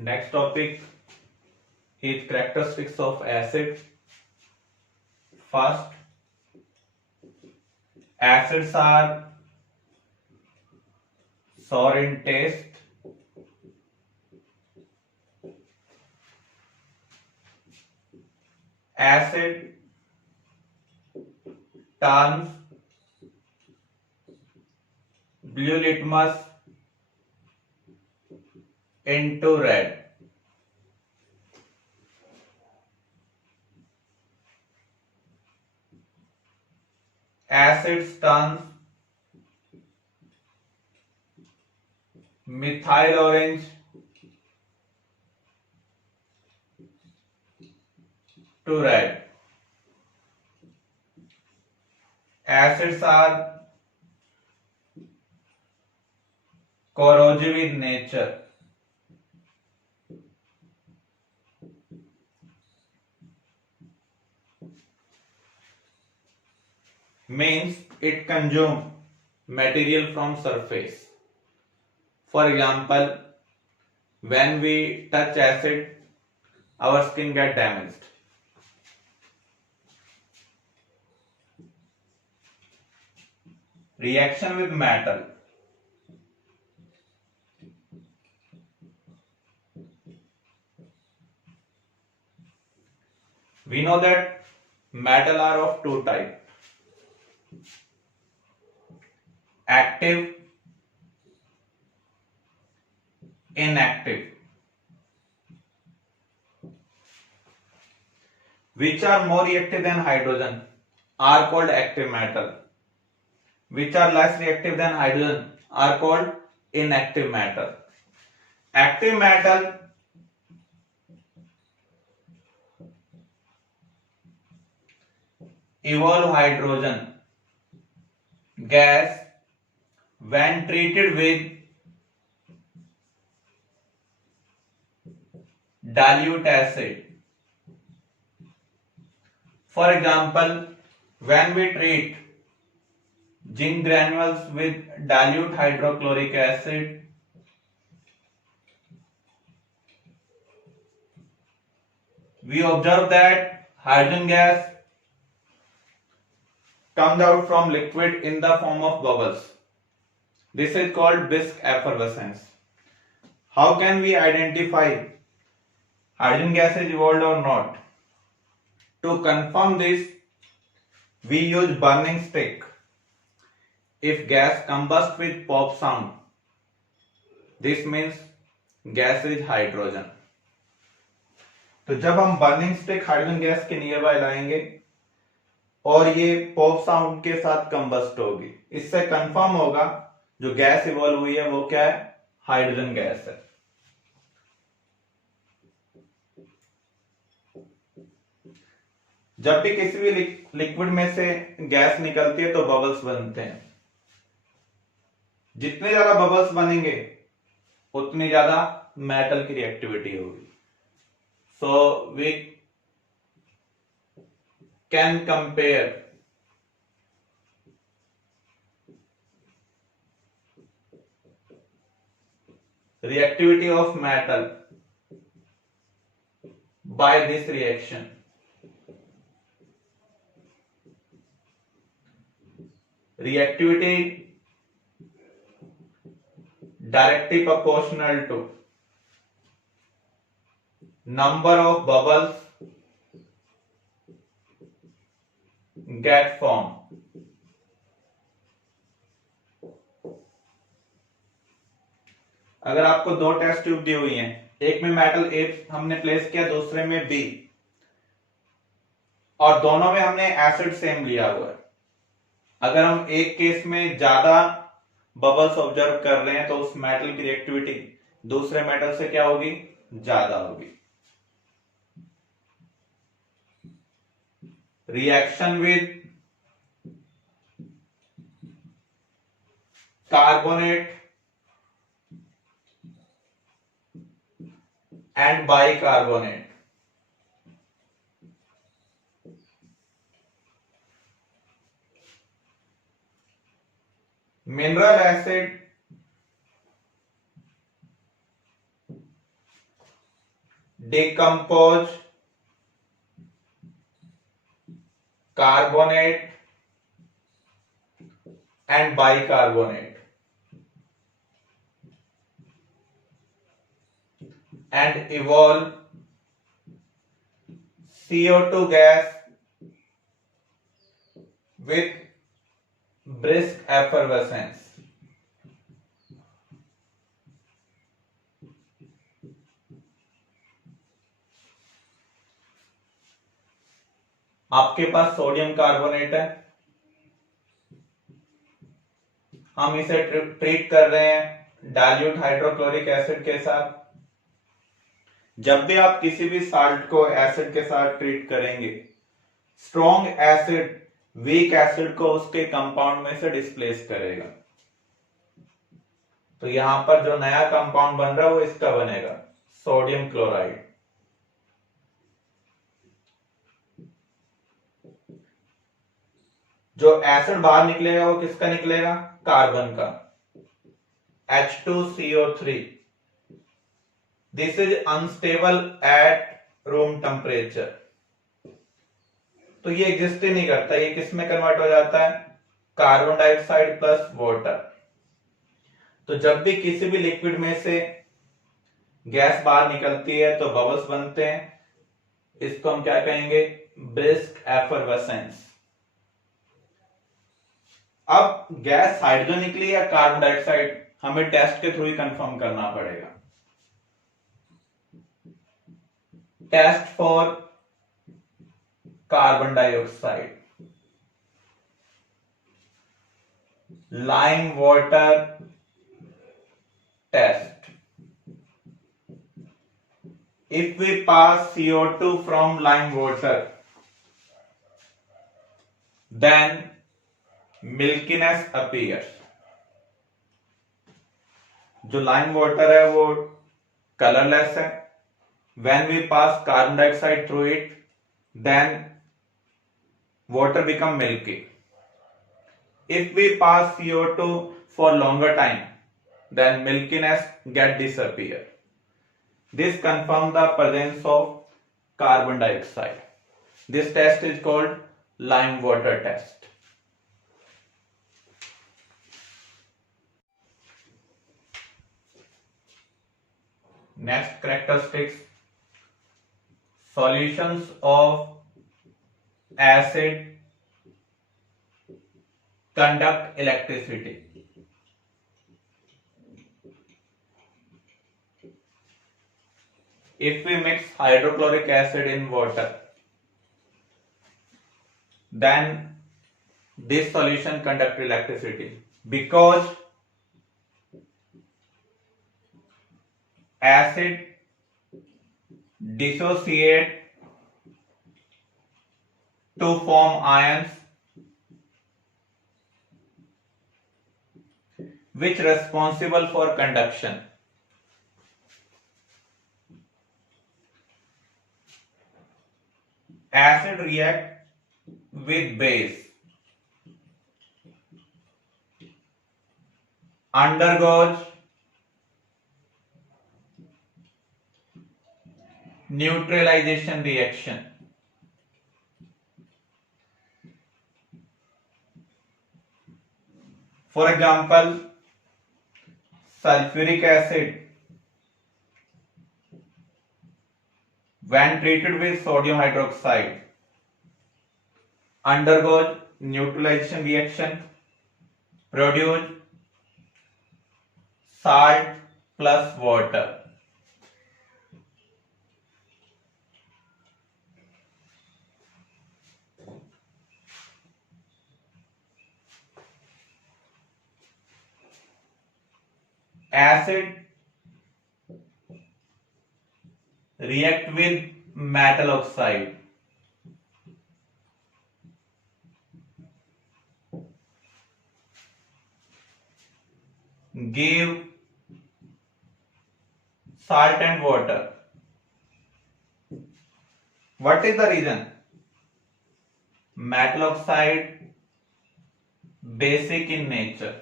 Next topic is characteristics of acid. First, acids are sour in taste. Acid turns blue litmus into red. Acids turns methyl orange to red. Acids are corrosive in nature. Means it consumes material from surface. For example, when we touch acid, our skin get damaged. Reaction with metal. We know that metal are of two types: active, inactive. Which are more reactive than hydrogen are called active metal. Which are less reactive than hydrogen are called inactive metal. Active metal evolve hydrogen gas when treated with dilute acid. For example, when we treat zinc granules with dilute hydrochloric acid, we observe that hydrogen gas comes out from liquid in the form of bubbles. This is called bisque effervescence. How can we identify hydrogen gas is evolved or not? To confirm this, we use burning stick. If gas combusts with pop sound, this means gas is hydrogen. तो जब हम burning stick hydrogen gas के near by लाएंगे और ये pop sound के साथ combust होगी, इससे कंफर्म होगा जो गैस इवॉल्व हुई है वो क्या है, हाइड्रोजन गैस है. जब भी किसी भी लिक्विड में से गैस निकलती है तो बबल्स बनते हैं. जितने ज्यादा बबल्स बनेंगे उतनी ज्यादा मेटल की रिएक्टिविटी होगी. So we can compare reactivity of metal by this reaction. Reactivity directly proportional to number of bubbles get formed. अगर आपको दो टेस्ट ट्यूब दी हुई हैं, एक में मेटल ए हमने प्लेस किया, दूसरे में बी, और दोनों में हमने एसिड सेम लिया हुआ है. अगर हम एक केस में ज्यादा बबल्स ऑब्जर्व कर रहे हैं तो उस मेटल की रिएक्टिविटी दूसरे मेटल से क्या होगी, ज्यादा होगी. Reaction with carbonate and bicarbonate. Mineral acid decompose carbonate and bicarbonate and evolve CO2 gas with brisk effervescence. आपके पास सोडियम कार्बोनेट है, हम इसे ट्रीट कर रहे हैं डाइल्यूट हाइड्रोक्लोरिक एसिड के साथ। जब भी आप किसी भी साल्ट को एसिड के साथ ट्रीट करेंगे, स्ट्रॉन्ग एसिड वीक एसिड को उसके कंपाउंड में से डिस्प्लेस करेगा। तो यहां पर जो नया कंपाउंड बन रहा है वो इसका बनेगा, सोडियम क्लोराइड। जो एसिड बाहर निकलेगा वो किसका निकलेगा? कार्बन का, H2CO3। This is unstable at room temperature. तो ये एग्जिस्ट ही नहीं करता, ये किस में कन्वर्ट हो जाता है? Carbon dioxide plus water. तो जब भी किसी भी लिक्विड में से गैस बाहर निकलती है तो बबल्स बनते हैं, इसको हम क्या कहेंगे? Brisk effervescence. अब गैस हाइड्रोजन निकली या कार्बन डाइऑक्साइड, हमें टेस्ट के थ्रू ही कंफर्म करना पड़ेगा। Test for carbon dioxide, lime water test. If we pass CO2 from lime water, then milkiness appears. जो लाइम वाटर है वो कलरलेस है। When we pass carbon dioxide through it, then water become milky. If we pass CO2 for longer time, then milkiness get disappear. This confirms the presence of carbon dioxide. This test is called lime water test. Next characteristics: solutions of acid conduct electricity. If we mix hydrochloric acid in water, then this solution conduct electricity because acid dissociate to form ions which responsible for conduction. Acid react with base, undergoes neutralization reaction. For example, sulfuric acid when treated with sodium hydroxide undergoes neutralization reaction, produce salt plus water. Acid react with metal oxide. Give salt and water. What is the reason? Metal oxide basic in nature.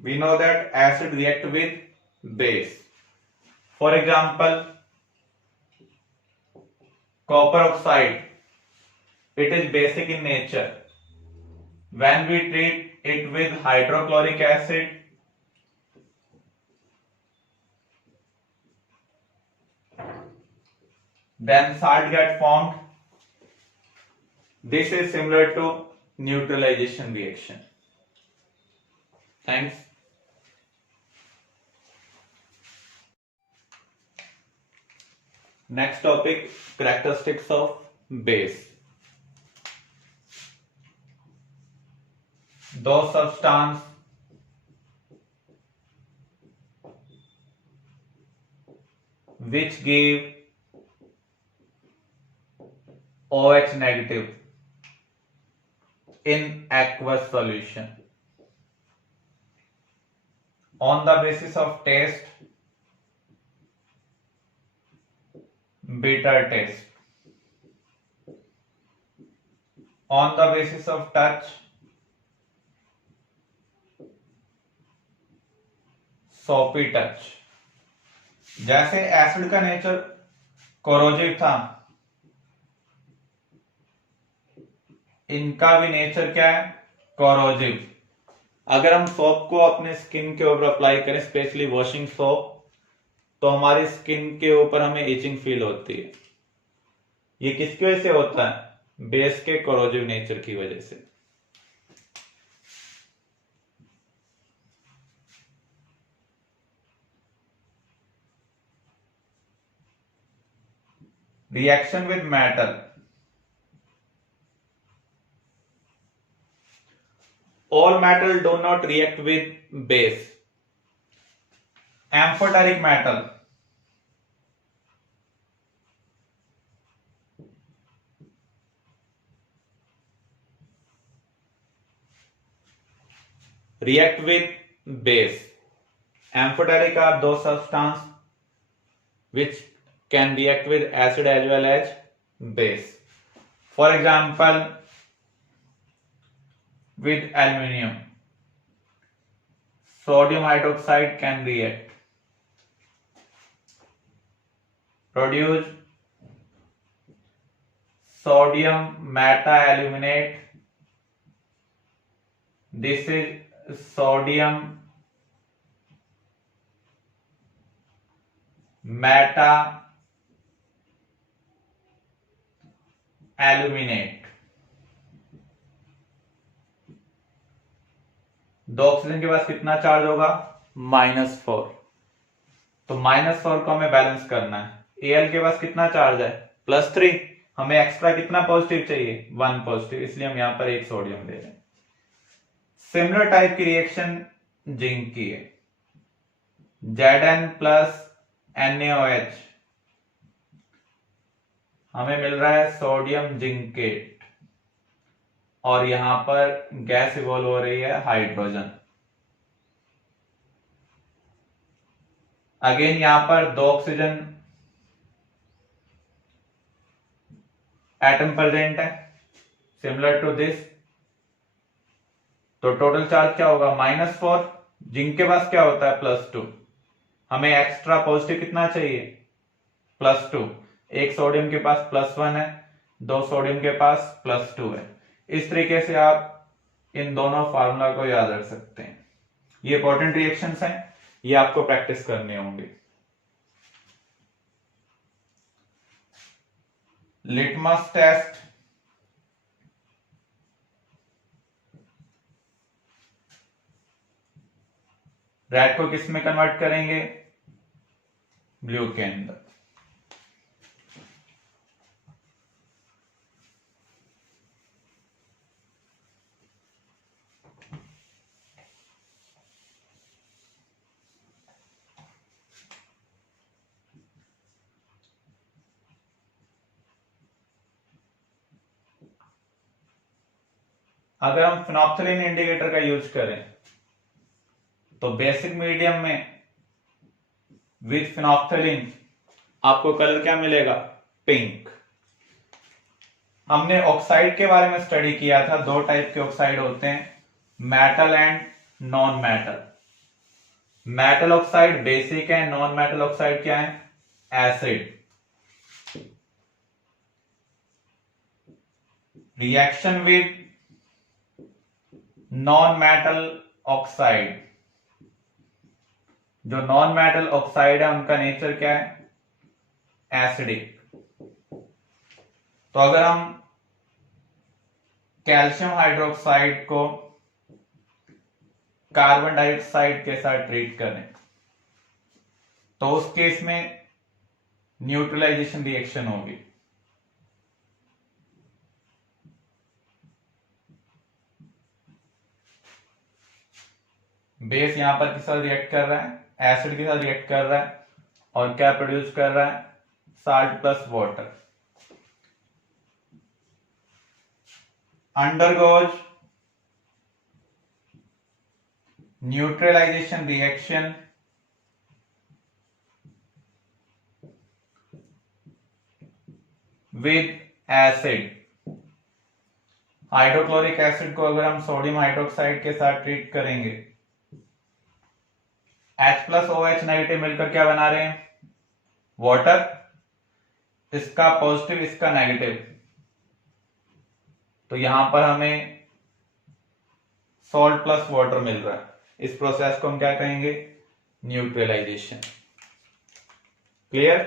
We know that acid react with base. For example, copper oxide, it is basic in nature. When we treat it with hydrochloric acid, then salt get formed. This is similar to neutralization reaction. Thanks. Next topic, characteristics of base. Those substance which give OH negative in aqueous solution. On the basis of taste, bitter taste. On the basis of touch, soapy touch. जैसे acid का nature corrosive था, इनका भी nature क्या है? Corrosive. अगर हम soap को अपने स्किन के ऊपर अप्लाई करें, स्पेशली वॉशिंग सोप, तो हमारी स्किन के ऊपर हमें इचिंग फील होती है. ये किसकी वजह से होता है? बेस के कोरोजिव नेचर की वजह से. Reaction with metal. All metal do not react with base. Amphoteric metal. React with base. Amphoteric are those substances which can react with acid as well as base. For example, with aluminium, sodium hydroxide can react, produce sodium meta-aluminate. This is sodium meta-aluminate. दो oxygen के पास कितना charge होगा? -4. तो -4 को हमें balance करना है. Al के पास कितना चार्ज है? +3. हमें एक्स्ट्रा कितना पॉजिटिव चाहिए? 1 पॉजिटिव. इसलिए हम यहां पर एक सोडियम ले रहे हैं. सिमिलर टाइप की रिएक्शन जिंक की है. Zn प्लस NaOH, हमें मिल रहा है सोडियम जिंकेट, और यहां पर गैस इवॉल्व हो रही है हाइड्रोजन. अगेन यहां पर 2 ऑक्सीजन एटम प्रेजेंट है, सिमिलर टू दिस. तो टोटल चार्ज क्या होगा? -4. जिंक के पास क्या होता है? +2. हमें एक्स्ट्रा पॉजिटिव कितना चाहिए? +2. एक सोडियम के पास +1 है, 2 सोडियम के पास +2 है. इस तरीके से आप इन दोनों फार्मूला को याद रख सकते हैं. ये इंपॉर्टेंट रिएक्शंस हैं, ये आपको प्रैक्टिस करने होंगे. Litmus test. रेड को किस में कन्वर्ट करेंगे? ब्लू के अंदर. अगर हम फिनोप्थलीन इंडिकेटर का यूज करें तो बेसिक मीडियम में विद फिनोप्थलीन आपको कलर क्या मिलेगा? पिंक. हमने ऑक्साइड के बारे में स्टडी किया था. 2 टाइप के ऑक्साइड होते हैं, metal and non metal. Metal oxide basic है, नॉन मेटल ऑक्साइड क्या है? Acid. Reaction with non metal oxide, जो नॉन मेटल ऑक्साइड है उनका नेचर क्या है, एसिडिक। तो अगर हम कैल्शियम हाइड्रोक्साइड को कार्बन डाइऑक्साइड के साथ ट्रीट करें तो उस केस में न्यूट्रलाइजेशन रिएक्शन होगी। बेस यहां पर किस साथ रिएक्ट कर रहा है, एसिड के साथ रिएक्ट कर रहा है, और क्या प्रोड्यूस कर रहा है, salt plus water. Undergoes neutralization reaction with acid. Hydrochloric acid को अगर हम सोडियम हाइड्रोक्साइड के साथ ट्रीट करेंगे, H प्लस OH नेगेटिव मिलकर क्या बना रहे हैं, वाटर, इसका पॉजिटिव इसका नेगेटिव, तो यहां पर हमें सॉल्ट प्लस वाटर मिल रहा है। इस प्रोसेस को हम क्या कहेंगे, न्यूट्रलाइजेशन। क्लियर।